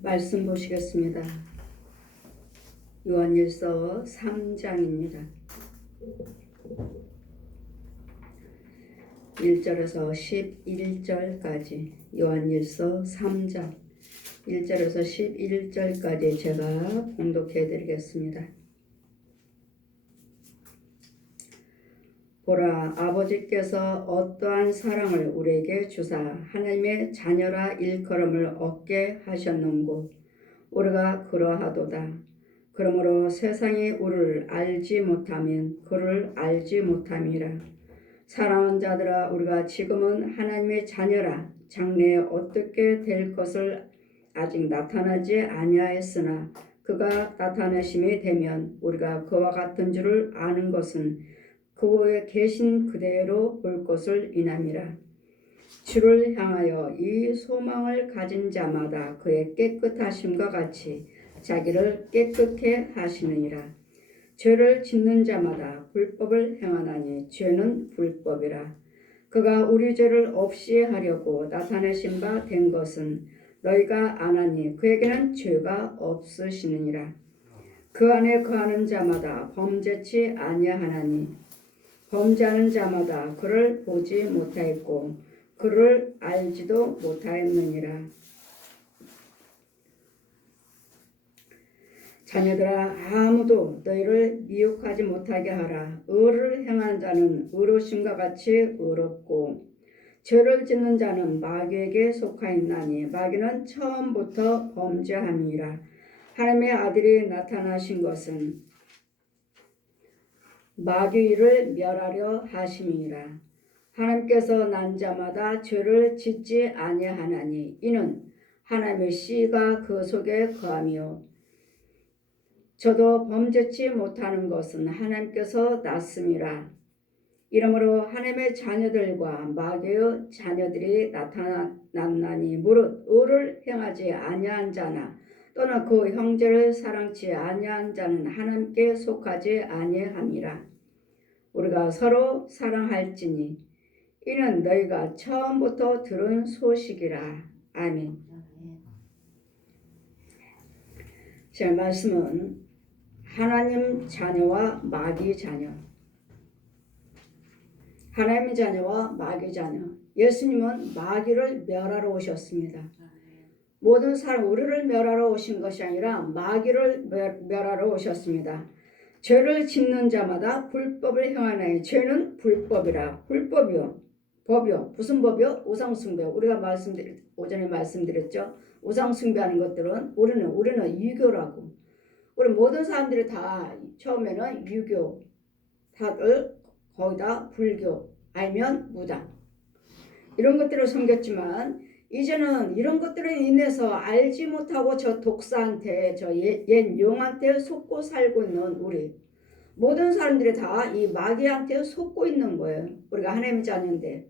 말씀 보시겠습니다. 요한일서 3장입니다. 1절에서 11절까지 요한일서 3장 1절에서 11절까지 제가 봉독해 드리겠습니다. 보라, 아버지께서 어떠한 사랑을 우리에게 주사 하나님의 자녀라 일컬음을 얻게 하셨는고 우리가 그러하도다. 그러므로 세상이 우리를 알지 못하면 그를 알지 못함이라. 사랑하는 자들아, 우리가 지금은 하나님의 자녀라 장래에 어떻게 될 것을 아직 나타나지 아니하였으나 그가 나타나심이 되면 우리가 그와 같은 줄을 아는 것은 그의 계신 그대로 볼 것을 인함이라. 주를 향하여 이 소망을 가진 자마다 그의 깨끗하심과 같이 자기를 깨끗게 하시느니라. 죄를 짓는 자마다 불법을 행하나니 죄는 불법이라. 그가 우리 죄를 없이 하려고 나타내신 바 된 것은 너희가 아나니 그에게는 죄가 없으시느니라. 그 안에 거하는 자마다 범죄치 아니하나니 범죄하는 자마다 그를 보지 못하였고 그를 알지도 못하였느니라. 자녀들아, 아무도 너희를 미혹하지 못하게 하라. 의를 행하는 자는 의로심과 같이 의롭고 죄를 짓는 자는 마귀에게 속하였나니 마귀는 처음부터 범죄함이라. 하나님의 아들이 나타나신 것은 마귀를 멸하려 하심이라. 하나님께서 난 자마다 죄를 짓지 아니하나니 이는 하나님의 씨가 그 속에 거하며 저도 범죄치 못하는 것은 하나님께서 낳습니다. 이러므로 하나님의 자녀들과 마귀의 자녀들이 나타났나니 무릇 의를 행하지 아니한 자나 또는 그 형제를 사랑치 아니한 자는 하나님께 속하지 아니함이라. 우리가 서로 사랑할지니 이는 너희가 처음부터 들은 소식이라. 아멘. 제 말씀은 하나님 자녀와 마귀 자녀. 하나님 자녀와 마귀 자녀. 예수님은 마귀를 멸하러 오셨습니다. 모든 사람 우리를 멸하러 오신 것이 아니라 마귀를 멸하러 오셨습니다. 죄를 짓는 자마다 불법을 행하나니 죄는 불법이라. 불법이요. 법이요. 무슨 법이요? 우상숭배. 우리가 오전에 말씀드렸죠. 우상숭배하는 것들은 우리는 유교라고. 우리 모든 사람들이 다 처음에는 유교, 다들 거기다 불교, 아니면 무당 이런 것들을 섬겼지만 이제는 이런 것들에 인해서 알지 못하고 저 독사한테 저 옛 용한테 속고 살고 있는 우리 모든 사람들이 다 이 마귀한테 속고 있는 거예요. 우리가 하나님 자녀인데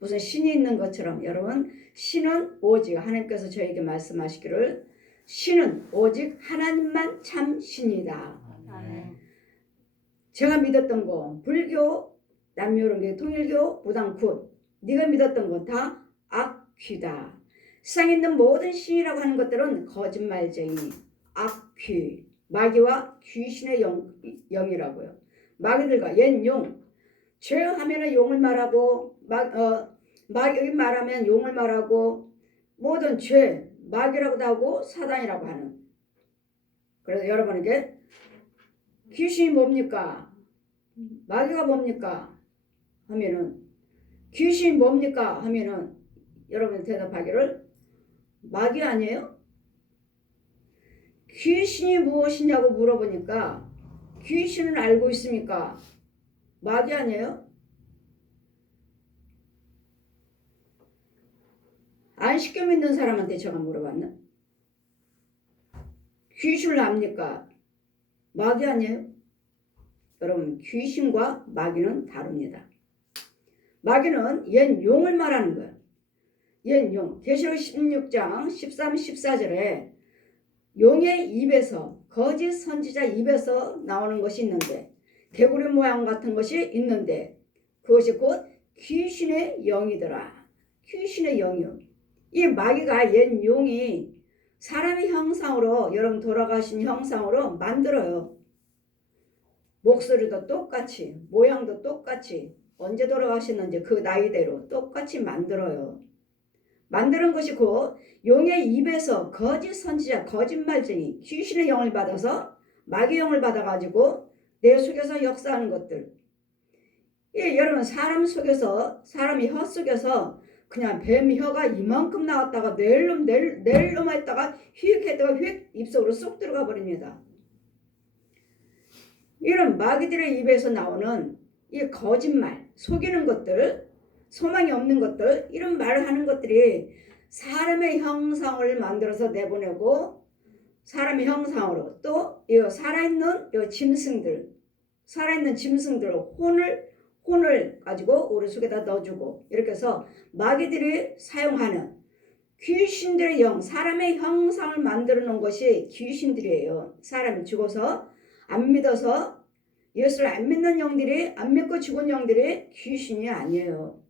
무슨 신이 있는 것처럼 여러분 신은 오직 하나님께서 저에게 말씀하시기를 신은 오직 하나님만 참 신이다. 제가 믿었던 거 불교, 남유럽계 통일교, 무당 굿 네가 믿었던 거 다 악귀다. 세상에 있는 모든 신이라고 하는 것들은 거짓말쟁이, 악귀, 마귀와 귀신의 영이라고요. 마귀들과 옛 용, 죄하면 용을 말하고 마귀 말하면 용을 말하고 모든 죄, 마귀라고도 하고 사단이라고 하는. 그래서 여러분에게 귀신이 뭡니까? 마귀가 뭡니까? 하면은 귀신이 뭡니까? 하면은 여러분 대답하기를 마귀 아니에요? 귀신이 무엇이냐고 물어보니까 귀신은 알고 있습니까? 마귀 아니에요? 안 시켜 믿는 사람한테 제가 물어봤나? 귀신을 압니까? 마귀 아니에요? 여러분 귀신과 마귀는 다릅니다. 마귀는 옛 용을 말하는 거예요. 옛 용. 계시록 16장 13, 14절에 용의 입에서 거짓 선지자 입에서 나오는 것이 있는데 개구리 모양 같은 것이 있는데 그것이 곧 귀신의 영이더라. 귀신의 영이요. 이 마귀가 옛 용이 사람의 형상으로 여러분 돌아가신 형상으로 만들어요. 목소리도 똑같이 모양도 똑같이 언제 돌아가셨는지 그 나이대로 똑같이 만들어요. 만드는 것이 곧 용의 입에서 거짓 선지자 거짓말쟁이 귀신의 영을 받아서 마귀의 영을 받아가지고 내 속에서 역사하는 것들. 예, 여러분 사람 속에서 사람이 혀 속에서 그냥 뱀 혀가 이만큼 나왔다가 낼름 했다가 휙 했다가 휙 입속으로 쏙 들어가 버립니다. 이런 마귀들의 입에서 나오는 이 거짓말, 속이는 것들, 소망이 없는 것들, 이런 말을 하는 것들이 사람의 형상을 만들어서 내보내고 사람의 형상으로 또 이 살아있는 이 짐승들, 살아있는 짐승들로 혼을 가지고 우리 속에다 넣어주고 이렇게 해서 마귀들이 사용하는 귀신들의 영, 사람의 형상을 만들어 놓은 것이 귀신들이에요. 사람이 죽어서 안 믿어서 예수를 안 믿는 영들이, 안 믿고 죽은 영들이 귀신이 아니에요.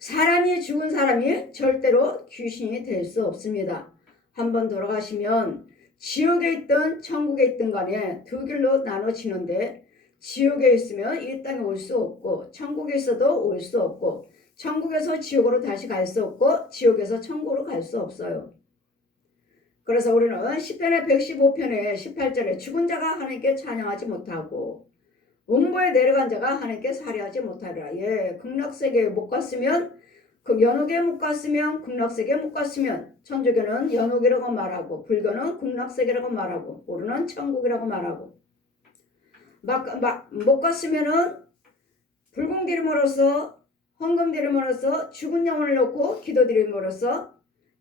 사람이 죽은 사람이 절대로 귀신이 될 수 없습니다. 한번 돌아가시면 지옥에 있든 천국에 있든 간에 두 길로 나눠지는데 지옥에 있으면 이 땅에 올 수 없고 천국에 있어도 올 수 없고 천국에서 지옥으로 다시 갈 수 없고 지옥에서 천국으로 갈 수 없어요. 그래서 우리는 시편의 115편의 18절에 죽은 자가 하나님께 찬양하지 못하고 음부에 내려간 자가 하나님께 살해하지 못하리라. 예, 극락세계에 못 갔으면 그 연옥에 못 갔으면 극락세계에 못 갔으면 천주교는 연옥이라고 말하고 불교는 극락세계라고 말하고 우리는 천국이라고 말하고 못 갔으면은 불공드림으로써 헌금드림으로써 죽은 영혼을 놓고 기도드림으로써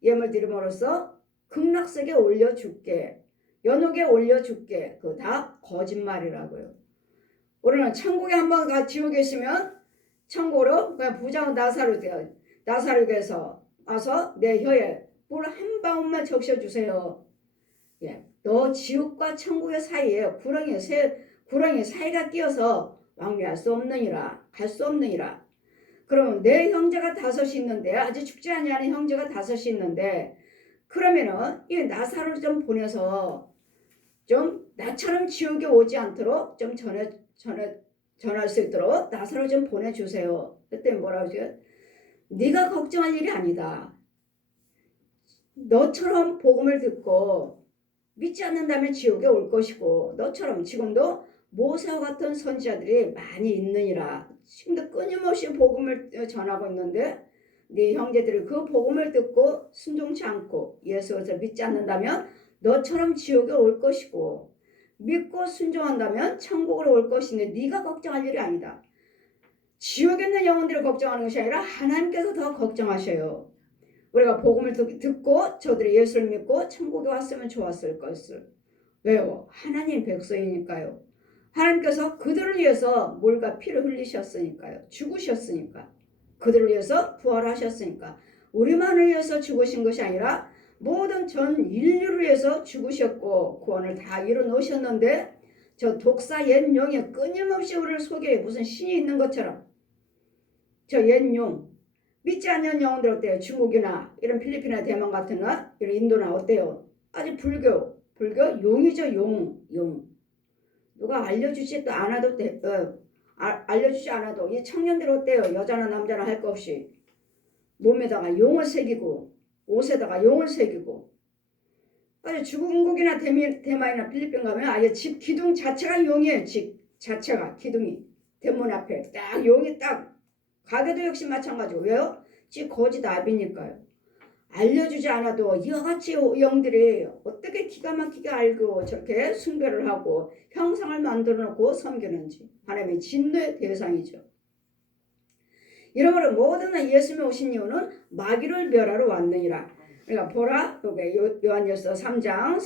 예물드림으로써 극락세계에 올려줄게, 연옥에 올려줄게. 그거 다 거짓말이라고요. 우리는 천국에 한번 지옥에 있으면 천국으로 그냥 부자 나사로에서 와서 내 혀에 물 한 방울만 적셔주세요. 예, 너 지옥과 천국의 사이에 구렁이 사이가 끼어서 왕래할 수 없느니라, 갈 수 없느니라. 그러면 내 형제가 5이 있는데 아직 죽지 아니하는 형제가 5이 있는데 그러면은 이 나사로를 좀 보내서 좀 나처럼 지옥에 오지 않도록 좀 전할 수 있도록 나사로 좀 보내주세요. 그때 뭐라고 하죠? 네가 걱정할 일이 아니다. 너처럼 복음을 듣고 믿지 않는다면 지옥에 올 것이고 너처럼 지금도 모세와 같은 선지자들이 많이 있느니라. 지금도 끊임없이 복음을 전하고 있는데 네 형제들이 그 복음을 듣고 순종치 않고 예수를 믿지 않는다면 너처럼 지옥에 올 것이고 믿고 순종한다면 천국으로 올 것인데 네가 걱정할 일이 아니다. 지옥에 있는 영혼들을 걱정하는 것이 아니라 하나님께서 더 걱정하셔요. 우리가 복음을 듣고 저들이 예수를 믿고 천국에 왔으면 좋았을 것을. 왜요? 하나님 백성이니까요. 하나님께서 그들을 위해서 물과 피를 흘리셨으니까요. 죽으셨으니까. 그들을 위해서 부활하셨으니까. 우리만을 위해서 죽으신 것이 아니라 모든 전 인류를 위해서 죽으셨고 구원을 다 이루 놓으셨는데 저 독사 옛 용이 끊임없이 우리를 속에 무슨 신이 있는 것처럼 저 옛 용 믿지 않는 영혼들 어때요? 중국이나 이런 필리핀이나 대만 같은 나 이런 인도나 어때요? 아직 불교 용이죠. 용 누가 알려주지 또 않아도 알려주지 않아도 이 청년들 어때요? 여자나 남자나 할 거 없이 몸에다가 용을 새기고 옷에다가 용을 새기고 아주 중국이나 대만이나 필리핀 가면 아예 집 기둥 자체가 용이에요. 집 자체가 기둥이 대문 앞에 딱 용이 딱 가게도 역시 마찬가지고 왜요? 집 거짓 압이니까요. 알려주지 않아도 이와같이 영들이 어떻게 기가 막히게 알고 저렇게 숭배를 하고 형상을 만들어 놓고 섬기는지 하나님의 진노의 대상이죠. 이러므로 모든 예수님이 오신 이유는 마귀를 멸하러 왔느니라. 그러니까 보라 여기 요한일서 3장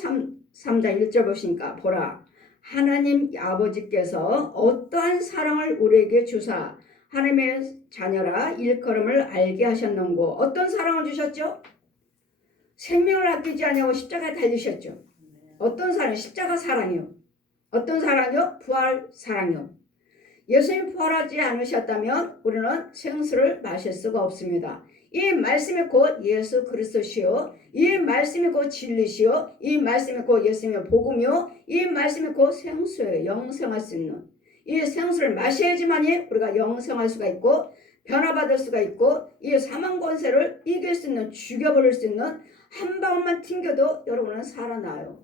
1절 보시니까 보라 하나님 아버지께서 어떠한 사랑을 우리에게 주사 하나님의 자녀라 일컬음을 알게 하셨는고 어떤 사랑을 주셨죠? 생명을 아끼지 아니하고 십자가에 달리셨죠. 어떤 사랑? 십자가 사랑이요. 어떤 사랑이요? 부활 사랑이요. 예수님 부활하지 않으셨다면 우리는 생수를 마실 수가 없습니다. 이 말씀이 곧 예수 그리스도시요, 이 말씀이 곧 진리시요, 이 말씀이 곧 예수님의 복음이요, 이 말씀이 곧 생수예요. 영생할 수 있는 이 생수를 마셔야지만이 우리가 영생할 수가 있고 변화받을 수가 있고 이 사망 권세를 이길 수 있는, 죽여버릴 수 있는, 한 방울만 튕겨도 여러분은 살아나요.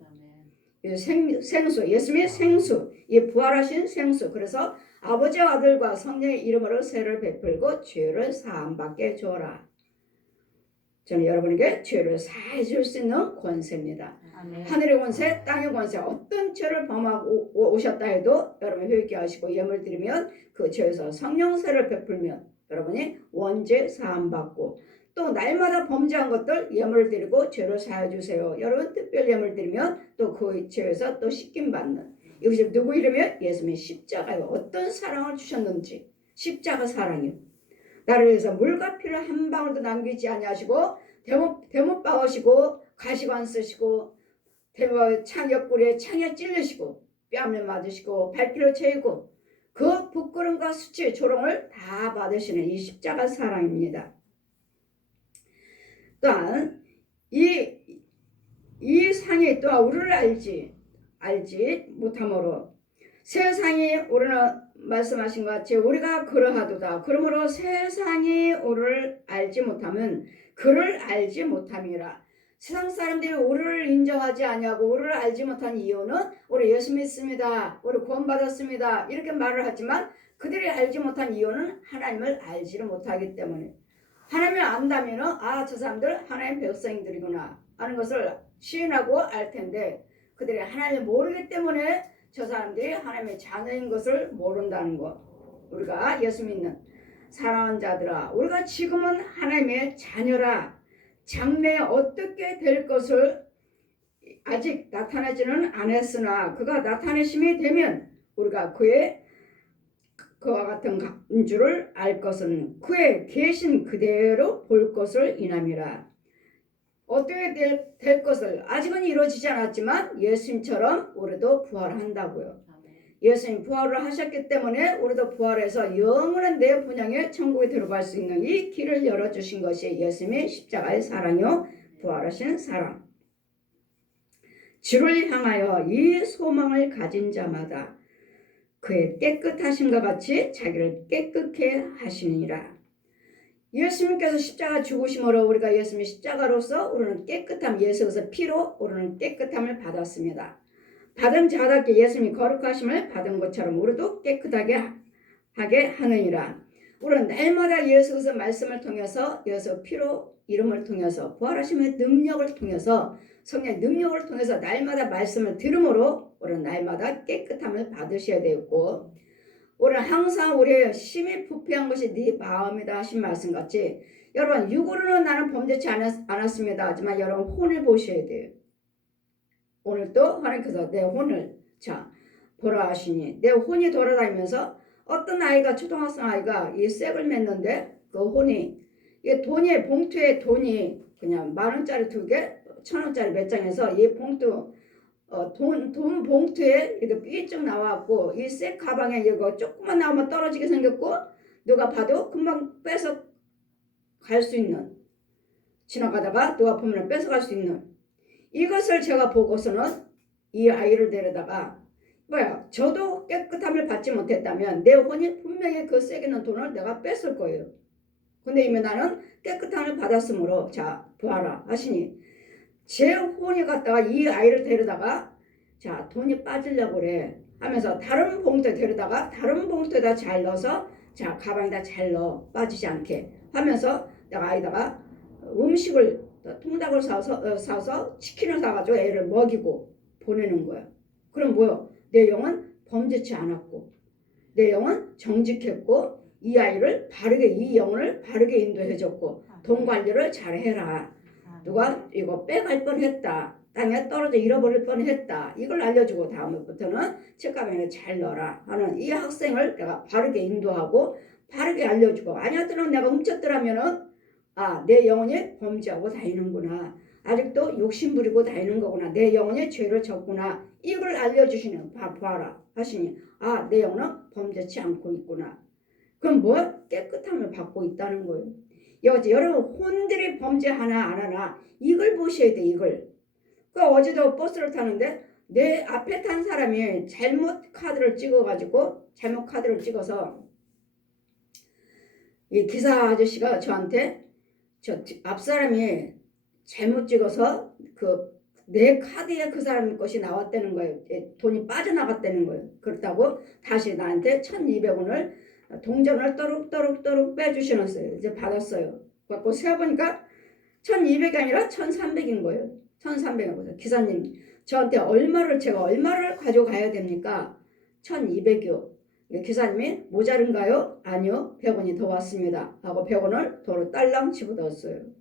이 생수, 예수님의 생수, 이 부활하신 생수. 그래서 아버지와 아들과 성령의 이름으로 세를 베풀고 죄를 사함받게 주어라. 저는 여러분에게 죄를 사해 줄 수 있는 권세입니다. 아멘. 하늘의 권세, 땅의 권세, 어떤 죄를 범하고 오셨다 해도 여러분 회개 하시고 예물 드리면 그 죄에서 성령세를 베풀면 여러분이 원죄 사함받고, 또 날마다 범죄한 것들 예물을 드리고 죄를 사해 주세요. 여러분 특별 예물 드리면 또 그 죄에서 또 씻김 받는, 이것이 누구 이름이요? 예수님의 십자가요. 어떤 사랑을 주셨는지, 십자가 사랑이요. 나를 위해서 물과 피를 한 방울도 남기지 아니하시고 대못 박으시고 가시관 쓰시고 창 옆구리에 창에 찔르시고 뺨을 맞으시고 발길을 채우고 그 부끄럼과 수치 조롱을 다 받으시는 이 십자가 사랑입니다. 또한 이 상이 또한 우리를 알지 못함으로 세상이 우리는 말씀하신 것 같이 우리가 그러하도다. 그러므로 세상이 우리를 알지 못하면 그를 알지 못함이라. 세상 사람들이 우리를 인정하지 아니하고 우리를 알지 못한 이유는 우리 예수 믿습니다, 우리 구원받았습니다 이렇게 말을 하지만 그들이 알지 못한 이유는 하나님을 알지를 못하기 때문에, 하나님을 안다면 저 사람들 하나님 백성들이구나 하는 것을 시인하고 알 텐데 그들이 하나님을 모르기 때문에 저 사람들이 하나님의 자녀인 것을 모른다는 것. 우리가 예수 믿는 사랑하는 자들아, 우리가 지금은 하나님의 자녀라. 장래에 어떻게 될 것을 아직 나타나지는 않았으나 그가 나타내심이 되면 우리가 그와 같은 줄을 알 것은 그의 계신 그대로 볼 것을 인함이라. 어떻게 될 것을 아직은 이루어지지 않았지만 예수님처럼 우리도 부활한다고요. 예수님 부활을 하셨기 때문에 우리도 부활해서 영원한 내 분향의 천국에 들어갈 수 있는 이 길을 열어주신 것이 예수님의 십자가의 사랑이요, 부활하신 사랑. 주를 향하여 이 소망을 가진 자마다 그의 깨끗하심과 같이 자기를 깨끗게 하시니라. 예수님께서 십자가 죽으심으로 우리가 예수님의 십자가로서 우리는 깨끗함, 예수께서 피로 우리는 깨끗함을 받았습니다. 받은 자답게 예수님이 거룩하심을 받은 것처럼 우리도 깨끗하게 하게 하느니라. 우리는 날마다 예수께서 말씀을 통해서, 예수 피로 이름을 통해서, 부활하심의 능력을 통해서, 성령의 능력을 통해서 날마다 말씀을 들음으로 우리는 날마다 깨끗함을 받으셔야 되고, 우리는 항상 우리의 심히 부패한 것이 네 마음이다 하신 말씀같이 여러분 육으로는 나는 범죄치 않았습니다 하지만 여러분 혼을 보셔야 돼요. 오늘도 하나님께서 내 혼을 보라 하시니, 내 혼이 돌아다니면서 어떤 아이가, 초등학생 아이가 이 색을 맸는데 그 혼이, 이게 돈이, 봉투에 돈이 그냥 10,000원짜리 2개, 1,000원짜리 몇 장에서 이 봉투 돈 봉투에 이렇게 삐쭉 나와갖고 이 색 가방에 이거 조금만 나오면 떨어지게 생겼고 누가 봐도 금방 뺏어 갈 수 있는, 지나가다가 누가 보면 뺏어 갈 수 있는 이것을 제가 보고서는 이 아이를 데려다가 저도 깨끗함을 받지 못했다면 내 혼이 분명히 그 색에 있는 돈을 내가 뺏을 거예요. 근데 이미 나는 깨끗함을 받았으므로 부하라 하시니 제 혼이 갔다가 이 아이를 데려다가 돈이 빠지려고 그래 하면서 다른 봉투에 데려다가 다른 봉투에다 잘 넣어서 가방에다 잘 넣어 빠지지 않게 하면서 내가 아이다가 음식을 통닭을 사서 치킨을 사가지고 애를 먹이고 보내는 거야. 그럼 뭐요? 내 영은 범죄치 않았고 내 영은 정직했고 이 아이를 이 영혼을 바르게 인도해줬고 돈 관리를 잘해라. 누가 이거 빼갈 뻔했다, 땅에 떨어져 잃어버릴 뻔했다, 이걸 알려주고 다음부터는 책가방에 잘 넣어라 하는 이 학생을 내가 바르게 인도하고 바르게 알려주고, 아니었더라면 내가 훔쳤더라면은 내 영혼이 범죄하고 다니는구나, 아직도 욕심 부리고 다니는 거구나, 내 영혼이 죄를 졌구나, 이걸 알려주시는 봐라 하시니 내 영혼은 범죄치 않고 있구나. 그럼 깨끗함을 받고 있다는 거예요. 여러분 혼들이 범죄 하나 안 하나 이걸 보셔야 돼. 이걸. 그 어제도 버스를 타는데 내 앞에 탄 사람이 잘못 카드를 찍어서 이 기사 아저씨가 저한테 저 앞 사람이 잘못 찍어서 그 내 카드에 그 사람 것이 나왔다는 거예요. 돈이 빠져나갔다는 거예요. 그렇다고 다시 나한테 1,200원을 동전을 또룩또룩 빼주시nos어요. 이제 받았어요. 받고 세어보니까 1,200이 아니라 1,300인 거예요. 1,300이고요. 기사님 저한테 제가 얼마를 가져가야 됩니까? 1,200이요. 기사님이 모자른가요? 아니요. 100원이 더 왔습니다. 하고 100원을 도로 딸랑 집어넣었어요.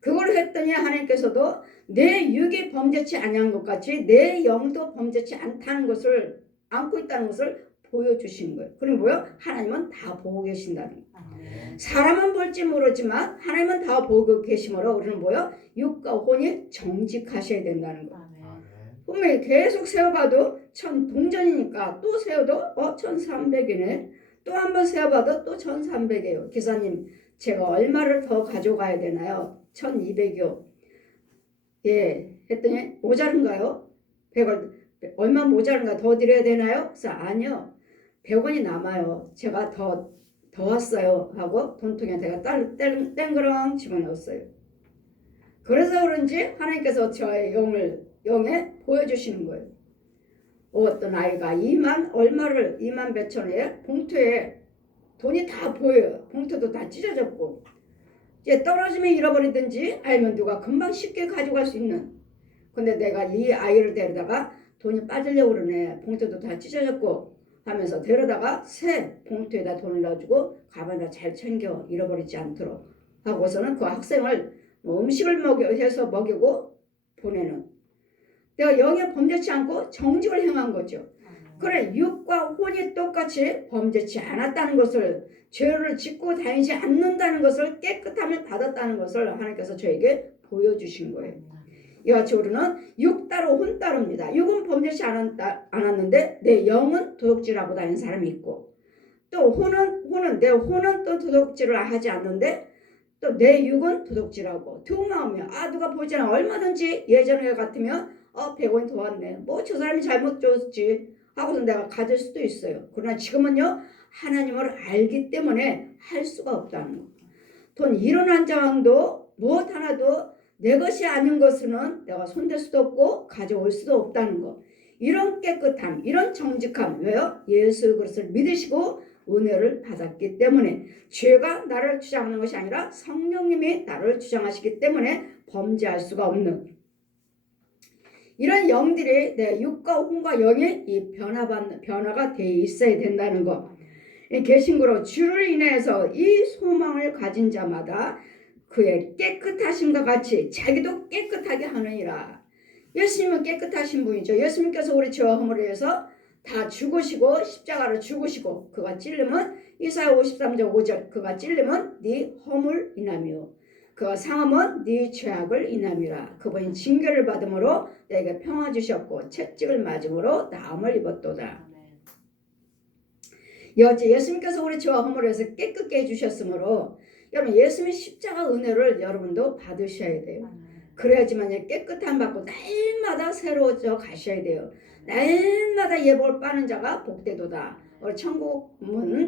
그걸 했더니 하나님께서도 내 육이 범죄치 아니한 것 같이 내 영도 범죄치 않다는 것을 안고 있다는 것을 보여주신 거예요. 그럼 뭐요? 하나님은 다 보고 계신다는 거예요. 사람은 볼지 모르지만 하나님은 다 보고 계시므로 우리는 뭐요? 육과 혼이 정직하셔야 된다는 거예요. 분명히 계속 세어봐도 동전이니까 또 세어도 1,300이네. 또 한 번 세어봐도 또 1,300이에요. 기사님 제가 얼마를 더 가져가야 되나요? 1,200이요. 예, 했더니 모자른가요? 100원 얼마 모자른가 더 드려야 되나요? 그래서 아니요. 100원이 남아요. 제가 더 왔어요. 하고 돈통에 내가 땡그랑 집어넣었어요. 그래서 그런지 하나님께서 저의 영에 보여주시는 거예요. 어떤 아이가 2만 몇천에 봉투에 돈이 다 보여요. 봉투도 다 찢어졌고 이제 떨어지면 잃어버리든지 아니면 누가 금방 쉽게 가져갈 수 있는. 근데 내가 이 아이를 데려다가 돈이 빠지려고 그러네. 봉투도 다 찢어졌고 하면서 데려다가 새 봉투에다 돈을 넣어주고 가방에다 잘 챙겨 잃어버리지 않도록 하고서는 그 학생을 음식을 해서 먹이고 보내는. 내가 영에 범죄치 않고 정직을 행한 거죠. 그래 육과 혼이 똑같이 범죄치 않았다는 것을 죄를 짓고 다니지 않는다는 것을 깨끗함을 받았다는 것을 하나님께서 저에게 보여주신 거예요. 이와 같이 우리는 육 따로 혼 따로입니다. 육은 범죄치 않았는데 내 영은 도둑질하고 다니는 사람이 있고 또 내 혼은 또 도둑질을 하지 않는데 또 내 육은 도둑질하고 두 마음이야. 누가 보지 않아. 얼마든지 예전에 같으면 100원이 더 왔네. 저 사람이 잘못 줬지 하고서 내가 가질 수도 있어요. 그러나 지금은요 하나님을 알기 때문에 할 수가 없다는 거. 돈 1원 1장도 무엇 하나도 내 것이 아닌 것은 내가 손댈 수도 없고 가져올 수도 없다는 거. 이런 깨끗함, 이런 정직함. 왜요? 예수 그리스도를 믿으시고 은혜를 받았기 때문에 죄가 나를 주장하는 것이 아니라 성령님이 나를 주장하시기 때문에 범죄할 수가 없는 이런 영들이 내 육과 혼과 영의 이 변화가 되어 있어야 된다는 거. 개신교로 주를 인해서 이 소망을 가진 자마다 그의 깨끗하심과 같이 자기도 깨끗하게 하느니라. 예수님은 깨끗하신 분이죠. 예수님께서 우리 죄와 허물을 위해서 다 죽으시고 십자가로 죽으시고 그가 찔림은 이사야 53장 5절 그가 찔림은 네 허물 인하며 그가 상함은 네 죄악을 인함이라. 그분이 징계를 받음으로 내게 평화 주셨고 채찍을 맞음으로 나음을 입었도다. 여지 예수님께서 우리 죄와 허물을 해서 깨끗게 해주셨으므로 여러분 예수님의 십자가 은혜를 여러분도 받으셔야 돼요. 그래야지만 깨끗함 받고 날마다 새로워져 가셔야 돼요. 날마다 예복을 빠는 자가 복되도다.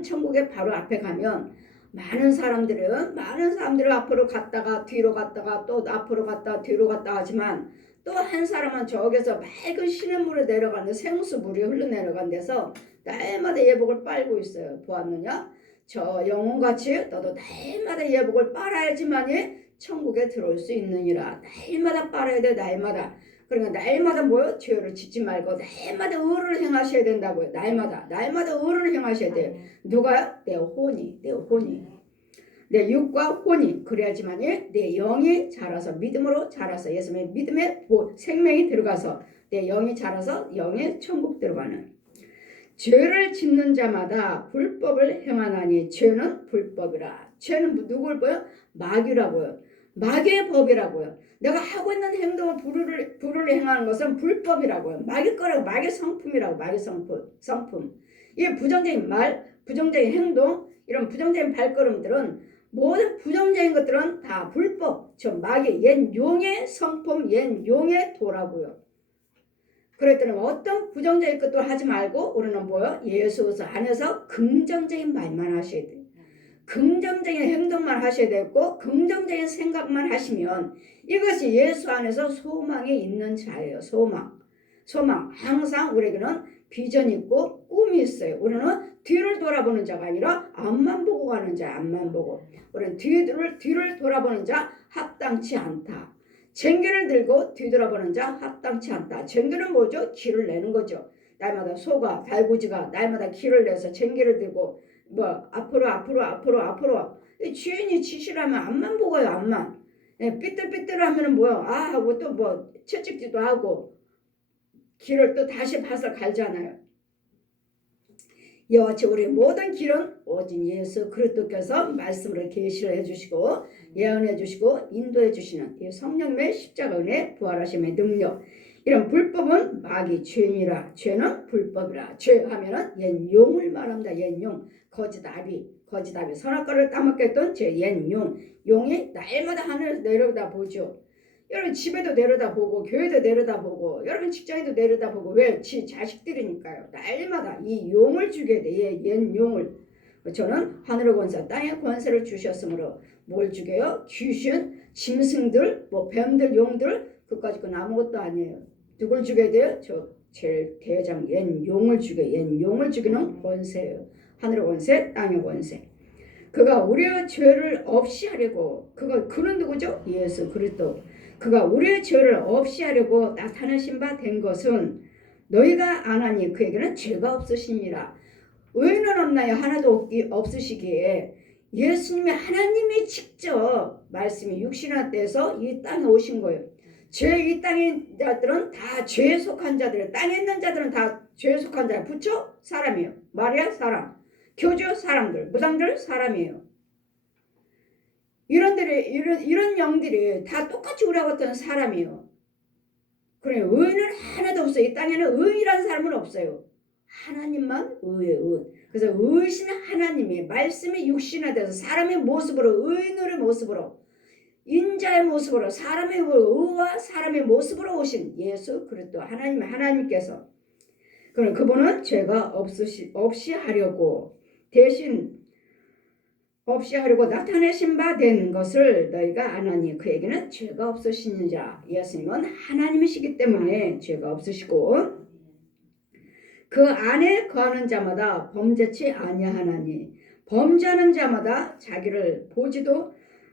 천국의 바로 앞에 가면 많은 사람들을 앞으로 갔다가 뒤로 갔다가 또 앞으로 갔다가 뒤로 갔다 하지만 또 한 사람은 저기서 맑은 시냇물에 내려가는데 생수 물이 흘러내려간 데서 날마다 예복을 빨고 있어요. 보았느냐? 저 영혼같이 너도 날마다 예복을 빨아야지만이 천국에 들어올 수 있느니라. 날마다 빨아야 돼. 날마다. 그러니까 날마다 뭐요? 죄를 짓지 말고 날마다 의를 행하셔야 된다고요. 날마다 의를 행하셔야 돼요. 누가요? 내 혼이. 내 육과 혼이 그래야지만이 내 영이 자라서 믿음으로 자라서 예수님의 믿음의 생명이 들어가서 내 영이 자라서 영의 천국 들어가는. 죄를 짓는 자마다 불법을 행하나니 죄는 불법이라. 죄는 누굴 보여? 마귀라고요. 마귀의 법이라고요. 내가 하고 있는 행동을 불을 행하는 것은 불법이라고요. 마귀 거라고. 마귀 성품이라고. 마귀 성품. 이 부정적인 말, 부정적인 행동, 이런 부정적인 발걸음들은 모든 부정적인 것들은 다 불법, 저 마귀, 옛 용의 성품, 옛 용의 도라고요. 그랬더니 어떤 부정적인 것도 하지 말고 우리는 뭐요? 예수 안에서 긍정적인 말만 하셔야 돼요. 긍정적인 행동만 하셔야 되고 긍정적인 생각만 하시면 이것이 예수 안에서 소망이 있는 자예요. 소망. 항상 우리에게는 비전이 있고 꿈이 있어요. 우리는 뒤를 돌아보는 자가 아니라 앞만 보고 가는 자. 앞만 보고. 우리는 뒤를 돌아보는 자 합당치 않다. 쟁기를 들고 뒤돌아보는 자 합당치 않다. 쟁기는 뭐죠? 길을 내는 거죠. 날마다 소가 달구지가 날마다 길을 내서 쟁기를 들고 뭐 앞으로 주인이 지시라면 앞만 보고요. 앞만. 삐뚤삐뚤하면 뭐요? 아 하고 또 뭐 채찍질도 하고 길을 또 다시 봐서 갈잖아요. 이와 같이 우리 모든 길은 오직 예수 그리스도께서 말씀으로 계시를 해주시고 예언해 주시고 인도해 주시는 이 성령의 십자가 은혜 부활하심의 능력. 이런 불법은 마귀 죄니라. 죄는 불법이라. 죄하면은 옛 용을 말합니다. 옛 용. 거짓아비 선악과를 따먹게 했던 제 옛 용이 날마다 하늘에서 내려다보죠. 여러분 집에도 내려다보고 교회도 내려다보고 여러분 직장에도 내려다보고 왜? 지 자식들이니까요. 날마다 이 용을 주게 돼. 옛 용을. 저는 하늘의 권세 땅의 권세를 주셨으므로 뭘 주게요? 귀신, 짐승들, 뭐 뱀들, 용들 그까짓 건 아무것도 아니에요. 누굴 주게 돼요? 저 제일 대장 옛 용을 주게. 옛 용을 주기는 권세예요. 하늘의 권세, 땅의 권세. 그가 우리의 죄를 없이 하려고 그는 누구죠? 예수 그리스도. 그가 우리의 죄를 없이 하려고 나타내신 바 된 것은 너희가 아나니 그에게는 죄가 없으시니라. 의인은 없나요? 하나도 없으시기에 예수님이 하나님이 직접 말씀이 육신화돼서 이 땅에 오신 거예요. 이 땅의 자들은 다 죄에 속한 자들이에요. 땅에 있는 자들은 다 죄에 속한 자예요. 부처 사람이에요. 마리아 사람. 교주 사람들. 무당들 사람이에요. 이런 영들이 다 똑같이 우리와 같은 사람이에요. 그래 의인은 하나도 없어요. 이 땅에는 의인이라는 사람은 없어요. 하나님만 의예요. 그래서 의신 하나님이 말씀이 육신화돼서 사람의 모습으로 의인의 모습으로 인자의 모습으로 사람의 의와 사람의 모습으로 오신 예수 그리스도 하나님께서 그럼 그분은 죄가 없이 하려고 대신 없이 하려고 나타내신 바 된 것을 너희가 아나니 그에게는 죄가 없으신 자. 예수님은 하나님이시기 때문에 죄가 없으시고 그 안에 거하는 자마다 범죄치 아니하나니 범죄하는 자마다 자기를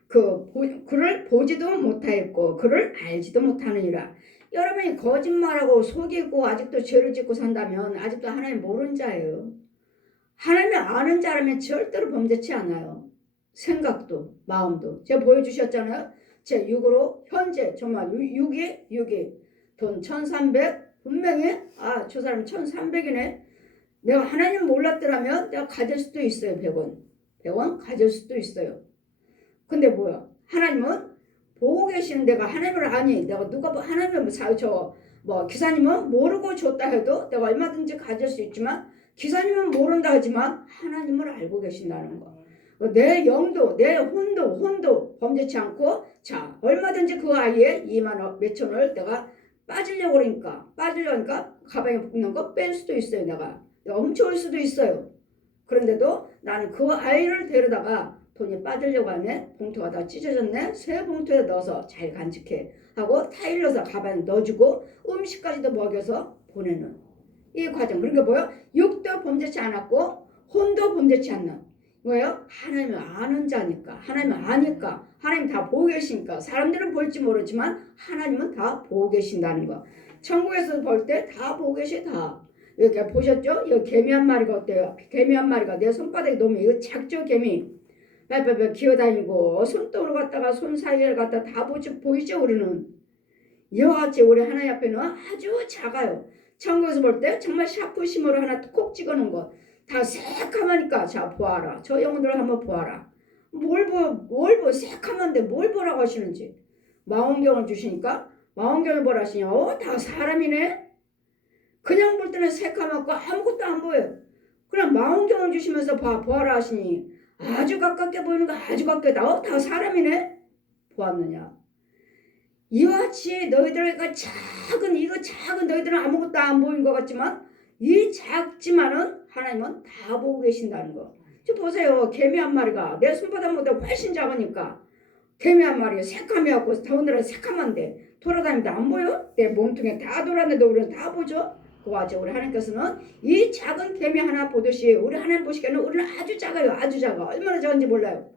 그를 보지도 못하였고 그를 알지도 못하느니라. 여러분이 거짓말하고 속이고 아직도 죄를 짓고 산다면 아직도 하나님 모르는 자예요. 하나님을 아는 자라면 절대로 범죄치 않아요. 생각도 마음도 제가 보여주셨잖아요. 제 6으로 현재 정말 6이 돈 1300 분명히 저 사람 1300이네. 내가 하나님 몰랐더라면 내가 가질 수도 있어요. 100원 가질 수도 있어요. 근데 뭐야? 하나님은 보고 계시는 데가 하나님을 아니 내가 누가 하나님을 기사님은 모르고 줬다 해도 내가 얼마든지 가질 수 있지만 기사님은 모른다 하지만 하나님을 알고 계신다는 거. 내 영도 내 혼도 범죄치 않고 자 얼마든지 그 아이의 2만 몇천을 내가 빠지려고 그러니까 가방에 붙는 거 뺄 수도 있어요. 내가 훔쳐올 수도 있어요. 그런데도 나는 그 아이를 데려다가 돈이 빠지려고 하네. 봉투가 다 찢어졌네. 새 봉투에 넣어서 잘 간직해 하고 타일러서 가방에 넣어주고 음식까지도 먹여서 보내는 이 과정. 그러니까 뭐예요? 육도 범죄치 않았고 혼도 범죄치 않는 뭐예요? 하나님을 아는 자니까 하나님을 아니까 하나님 다 보고 계시니까 사람들은 볼지 모르지만 하나님은 다 보고 계신다는 거. 천국에서 볼 때 다 보고 계시 다. 이렇게 보셨죠? 이 개미 한 마리가 어때요? 개미 한 마리가 내 손바닥에 놓으면 이거 작죠 개미. 빨빨빨 기어다니고 손등으로 갖다가 손 사이를 갖다 다 보이죠 우리는. 이와 같이 우리 하나님 앞에는 아주 작아요. 천국에서 볼 때 정말 샤프심으로 하나 콕 찍어놓은 것. 다 새카마니까 자 보아라. 저 영혼들을 한번 보아라. 뭘 새카만데 뭘 보라고 하시는지. 망원경을 주시니까 망원경을 보라 하시니 다 사람이네. 그냥 볼 때는 새카맣고 아무것도 안 보여요. 그냥 망원경을 주시면서 보아라 하시니 아주 가깝게 보이는 거 아주 가깝다. 다 사람이네. 보았느냐. 이와 같이 너희들과 작은 너희들은 아무것도 안 보인 것 같지만 이 작지만은 하나님은 다 보고 계신다는 거. 저 보세요. 개미 한 마리가 내 손바닥보다 훨씬 작으니까 개미 한 마리 새카매갖고 더군다나 새카만데 돌아다니는데 안 보여? 내 몸통에 다 돌았는데 우리는 다 보죠. 그와 같이 우리 하나님께서는 이 작은 개미 하나 보듯이 우리 하나님 보시기에는 우리는 아주 작아요. 아주 작아. 얼마나 작은지 몰라요.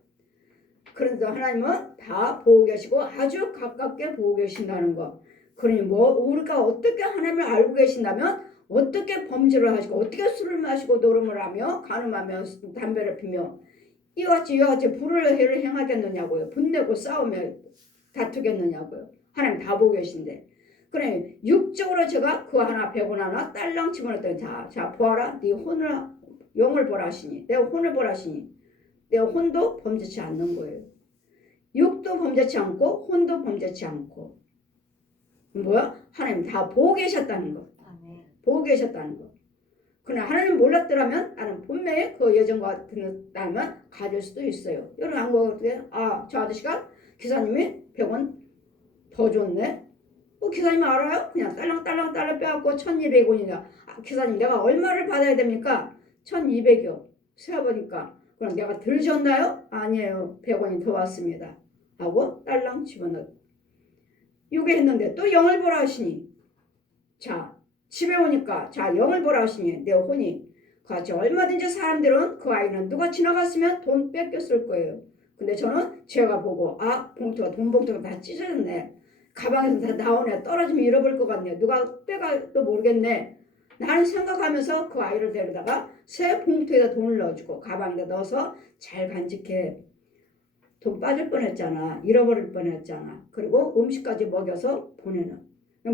그런데 하나님은 다 보고 계시고 아주 가깝게 보고 계신다는 것. 그러니 우리가 어떻게 하나님을 알고 계신다면 어떻게 범죄를 하시고 어떻게 술을 마시고 노름을 하며 간음하며 담배를 피며 이와 같이 불을 행하겠느냐고요. 분내고 싸우며 다투겠느냐고요. 하나님 다 보고 계신데. 그래 육적으로 제가 그 하나 백원 하나 딸랑 집어넣었더니 자 보아라. 네 영을 보라 하시니 내 혼을 보라 하시니 내 혼도 범죄치 않는 거예요. 육도 범죄치 않고 혼도 범죄치 않고 뭐야? 하나님 다 보고 계셨다는 거. 보고 계셨다는 거. 그러나 하나님 몰랐더라면 나는 분명히 그 예전과 같았다면 가질 수도 있어요. 여러분 안 그러세요? 저 아저씨가 기사님이 100원 더 줬네. 기사님 알아요? 그냥 딸랑 빼갖고 1,200원이냐. 기사님 내가 얼마를 받아야 됩니까? 1,200이요. 세어보니까 그럼 내가 덜 줬나요? 아니에요. 100원이 더 왔습니다. 하고 딸랑 집어넣어. 이게 했는데 또 영을 보라 하시니 집에 오니까 영을 보라 하시니 내 혼이 같이 얼마든지 사람들은 그 아이는 누가 지나갔으면 돈 뺏겼을 거예요. 근데 저는 제가 보고 돈 봉투가 다 찢어졌네. 가방에서 다 나오네. 떨어지면 잃어버릴 것 같네. 누가 빼갈도 모르겠네. 나는 생각하면서 그 아이를 데려다가 새 봉투에다 돈을 넣어주고 가방에다 넣어서 잘 간직해. 돈 빠질 뻔했잖아. 잃어버릴 뻔했잖아. 그리고 음식까지 먹여서 보내는.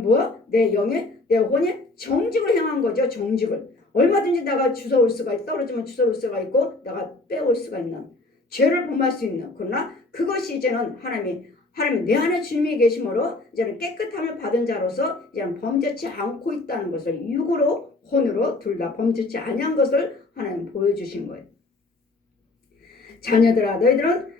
뭐야? 내 혼이 정직을 행한 거죠. 정직을. 얼마든지 내가 주워올 수가 있고 떨어지면 주워올 수가 있고 내가 빼올 수가 있는 죄를 범할 수 있는. 그러나 그것이 이제는 하나님 내 안에 주님이 계심으로 이제는 깨끗함을 받은 자로서 이제는 범죄치 않고 있다는 것을 육으로 혼으로 둘 다 범죄치 아니한 것을 하나님 보여주신 거예요. 자녀들아 너희들은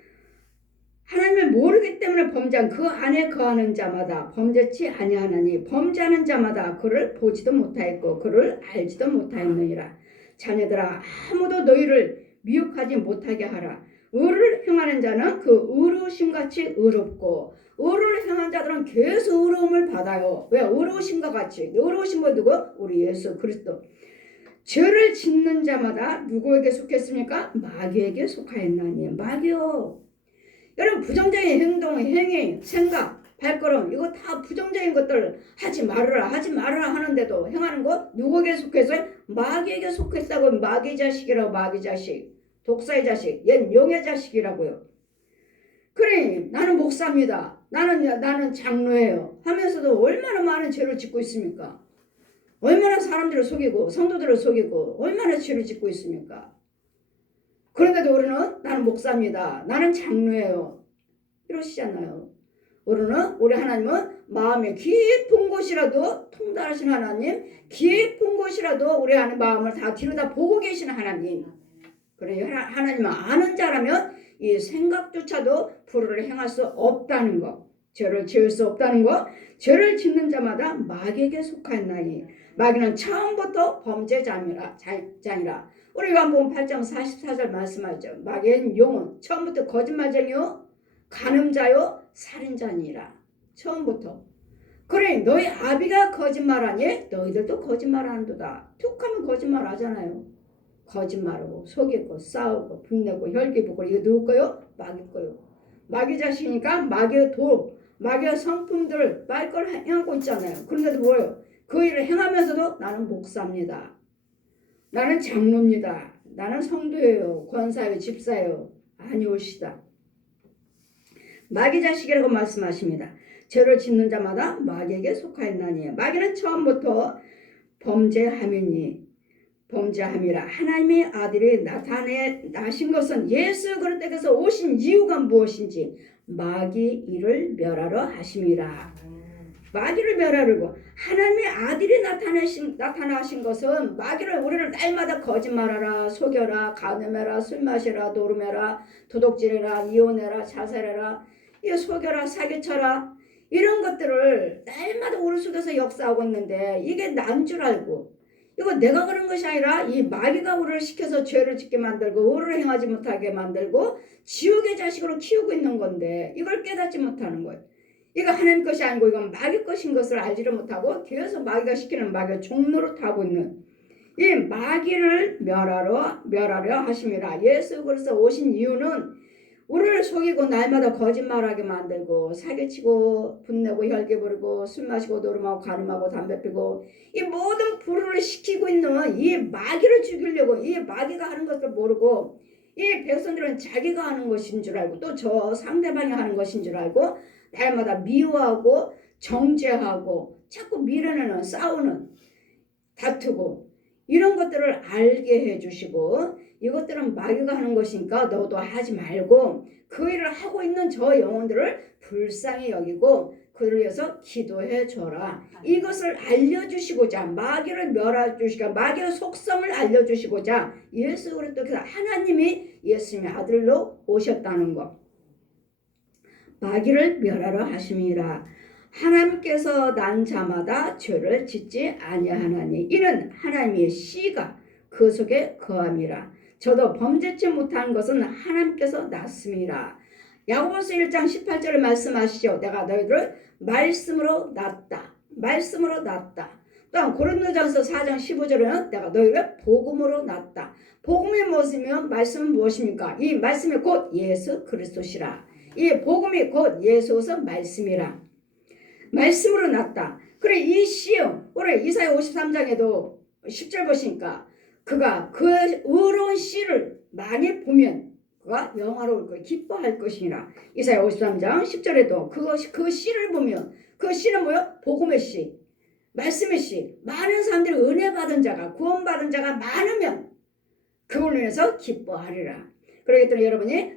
하나님을 모르기 때문에 범죄한 그 안에 거하는 자마다 범죄치 아니하나니 범죄하는 자마다 그를 보지도 못하였고 그를 알지도 못하였느니라. 자녀들아 아무도 너희를 미혹하지 못하게 하라. 의를 행하는 자는 그 의로우심같이 의롭고 의를 행하는 자들은 계속 의로움을 받아요. 왜? 의로우심과 같이. 의로우심은 누구? 우리 예수 그리스도. 죄를 짓는 자마다 누구에게 속했습니까? 마귀에게 속하였나니. 마귀요. 여러분 부정적인 행동, 행위, 생각, 발걸음 이거 다 부정적인 것들 하지 말아라 하는데도 행하는 거 누구에게 속해서? 마귀에게 속했다고. 마귀 자식이라고. 마귀 자식. 독사의 자식, 옛 용의 자식이라고요. 그래 나는 목사입니다. 나는 장로예요. 하면서도 얼마나 많은 죄를 짓고 있습니까? 얼마나 사람들을 속이고 성도들을 속이고 얼마나 죄를 짓고 있습니까? 그런데도 우리는 나는 목사입니다. 나는 장로예요. 이러시잖아요. 우리 하나님은 마음의 깊은 곳이라도 통달하신 하나님, 깊은 곳이라도 우리 안의 마음을 다 들여다 보고 계시는 하나님. 그래 하나님은 아는 자라면 이 생각조차도 불의를 행할 수 없다는 것, 죄를 지을 수 없다는 것, 죄를 짓는 자마다 마귀에게 속하였나니 마귀는 처음부터 범죄자니라. 우리 요한복음 8장 44절 말씀하죠. 마귀는 용은 처음부터 거짓말쟁이요 간음자요 살인자니라. 처음부터. 그래 너희 아비가 거짓말하니 너희들도 거짓말하는도다. 툭하면 거짓말하잖아요. 거짓말하고 속이고 싸우고 분내고 혈기 부고 이거 누구 거요? 마귀 거요. 마귀 자식이니까 마귀의 마귀의 성품들을 말걸 행하고 있잖아요. 그런데도 뭐예요? 그 일을 행하면서도 나는 목사입니다. 나는 장로입니다. 나는 성도예요. 권사예요. 집사예요. 아니오시다. 마귀 자식이라고 말씀하십니다. 죄를 짓는 자마다 마귀에게 속하였나니 마귀는 처음부터 범죄함이라. 하나님의 아들이 나신 것은 예수 그리스도께서 오신 이유가 무엇인지 마귀 일을 멸하러 하심이라. 마귀를 멸하려고 하나님의 아들이 나타나신 것은 마귀를 우리를 날마다 거짓말하라, 속여라, 간음해라, 술 마시라, 노름해라, 도둑질해라, 이혼해라, 자살해라, 이 속여라, 사기쳐라, 이런 것들을 날마다 우리 속에서 역사하고 있는데 이게 난 줄 알고, 이거 내가 그런 것이 아니라 이 마귀가 우리를 시켜서 죄를 짓게 만들고 의를 행하지 못하게 만들고 지옥의 자식으로 키우고 있는 건데 이걸 깨닫지 못하는 거예요. 이거 하나님 것이 아니고 이건 마귀 것인 것을 알지를 못하고 계속 마귀가 시키는 마귀의 종로로 타고 있는 이 마귀를 멸하려 하심이라. 예수 그리스도 오신 이유는 우리를 속이고 날마다 거짓말하게 만들고 사기치고 분내고 혈기 부리고 술 마시고 노름하고 간음하고 담배 피고 이 모든 불을 시키고 있는 이 마귀를 죽이려고, 이 마귀가 하는 것을 모르고 이 백성들은 자기가 하는 것인 줄 알고 또 저 상대방이 하는 것인 줄 알고 날마다 미워하고 정죄하고 자꾸 밀어내는, 싸우는, 다투고 이런 것들을 알게 해주시고, 이것들은 마귀가 하는 것이니까 너도 하지 말고 그 일을 하고 있는 저 영혼들을 불쌍히 여기고 그를 위해서 기도해 줘라. 이것을 알려주시고자 마귀를 멸해주시고 마귀의 속성을 알려주시고자 예수 그리스도께서 하나님이 예수님의 아들로 오셨다는 것, 마귀를 멸하려 하심이라. 하나님께서 난 자마다 죄를 짓지 아니하나니 이는 하나님의 씨가 그 속에 거함이라. 저도 범죄치 못한 것은 하나님께서 낳습니다. 야고보서 1장 18절에 말씀하시죠. 내가 너희들을 말씀으로 낳았다. 말씀으로 낳았다. 또한 고린도전서 4장 15절에는 내가 너희를 복음으로 낳았다. 복음이 무엇이면 말씀은 무엇입니까? 이 말씀이 곧 예수 그리스도시라. 이 복음이 곧 예수서 말씀이라. 말씀으로 낳았다. 그래 이 씨요. 우리 이사야 53장에도 10절 보시니까 그가 그 의로운 씨를 많이 보면 그가 영화로울 것, 기뻐할 것이니라. 이사야 53장 10절에도 그 씨를 보면, 그 씨는 뭐요? 복음의 씨, 말씀의 씨. 많은 사람들이 은혜 받은 자가, 구원 받은 자가 많으면 그걸로 인해서 기뻐하리라. 그러기 때문에 여러분이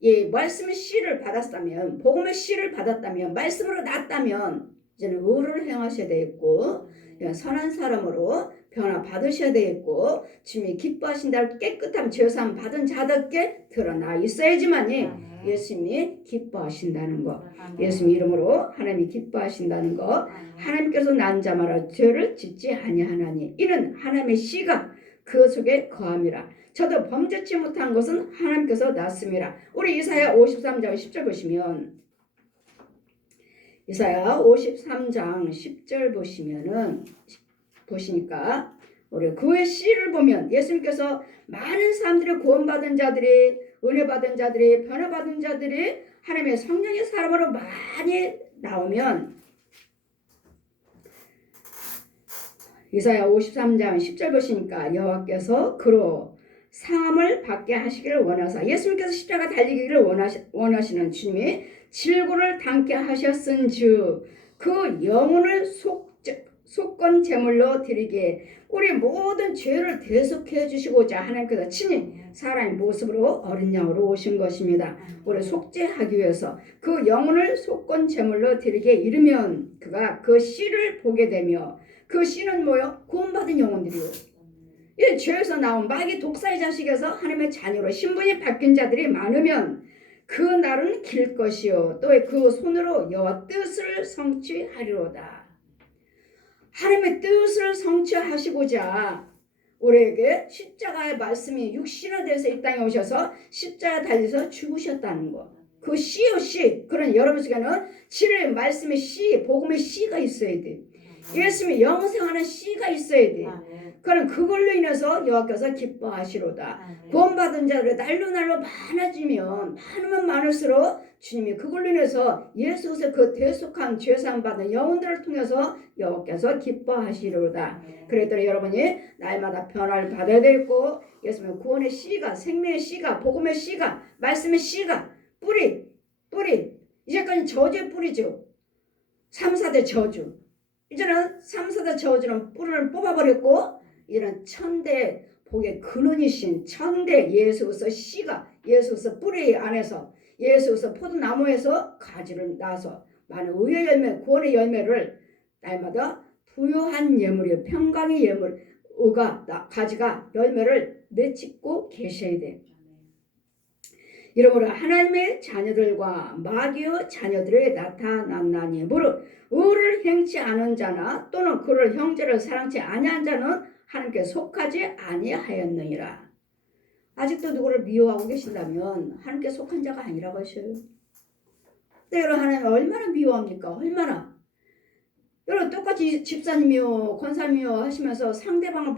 이 말씀의 씨를 받았다면, 복음의 씨를 받았다면, 말씀으로 낳았다면 이제는 의를 행하셔야 되겠고 선한 사람으로 변화 받으셔야 되겠고 주님이 기뻐하신다고 깨끗함 죄사함 받은 자답게 드러나 있어야지만이 예수님이 기뻐하신다는 것, 예수님 이름으로 하나님이 기뻐하신다는 것, 하나님께서 난 자마다 죄를 짓지 아니하나니 이는 하나님의 씨가 그 속에 거함이라. 저도 범죄치 못한 것은 하나님께서 낳습니다. 우리 이사야 53장 10절 보시면, 이사야 53장 10절 보시니까 우리 그의 씨를 보면 예수님께서 많은 사람들이 구원받은 자들이, 은혜 받은 자들이, 변화 받은 자들이 하나님의 성령의 사람으로 많이 나오면 이사야 53장 10절 보시니까 여호와께서 그로 상함을 받게 하시기를 원하사, 예수님께서 십자가 달리기를 원하시는 주님이 질고를 당케 하셨은즉 그 영혼을 속건 제물로 드리게, 우리 모든 죄를 대속해 주시고자 하나님께서 친히 사람의 모습으로 어린 양으로 오신 것입니다. 우리 속죄하기 위해서 그 영혼을 속건 제물로 드리게 이르면 그가 그 씨를 보게 되며, 그 씨는 뭐요? 구원받은 영혼들이요. 이 죄에서 나온 마귀 독사의 자식에서 하나님의 자녀로 신분이 바뀐 자들이 많으면 그 날은 길 것이요 또 그 손으로 여호와 뜻을 성취하리로다. 하나님의 뜻을 성취하시고자 우리에게 십자가의 말씀이 육신화돼서 이 땅에 오셔서 십자가 달려서 죽으셨다는 것. 그 씨요 씨. 그런 여러분 속에는 진리의 말씀의 씨, 복음의 씨가 있어야 돼. 예수님이 영생하는 씨가 있어야 돼. 그럼 그걸로 인해서 여호와께서 기뻐하시로다. 구원받은 자들이 날로 많아지면 많으면 많을수록 주님이 그걸로 인해서 예수께서 그 대속한 죄사함 받은 영혼들을 통해서 여호와께서 기뻐하시로다. 그랬더니 여러분이 날마다 변화를 받아야 되고 예수님의 구원의 씨가, 생명의 씨가, 복음의 씨가, 말씀의 씨가, 뿌리 이제까지 저주의 뿌리죠. 3, 4대 저주. 이제는 3, 4대 저주는 뿌리를 뽑아버렸고 이런 천대 복의 근원이신 천대 예수께서 씨가, 예수께서 뿌리 안에서, 예수께서 포도나무에서 가지를 나서 많은 의의 열매, 구원의 열매를 날마다 부요한 예물이요. 평강의 예물, 의가, 가지가 열매를 맺고 계셔야 돼. 이러므로 하나님의 자녀들과 마귀의 자녀들이 나타났나니 무릇 의를 행치 않은 자나 또는 그를 형제를 사랑치 아니한 자는 하나님께 속하지 아니하였느니라. 아직도 누구를 미워하고 계신다면 하나님께 속한 자가 아니라고 하셔요. 근데 여러분 하나님 얼마나 미워합니까? 얼마나. 여러분 똑같이 집사님이요 권사님이요 하시면서 상대방을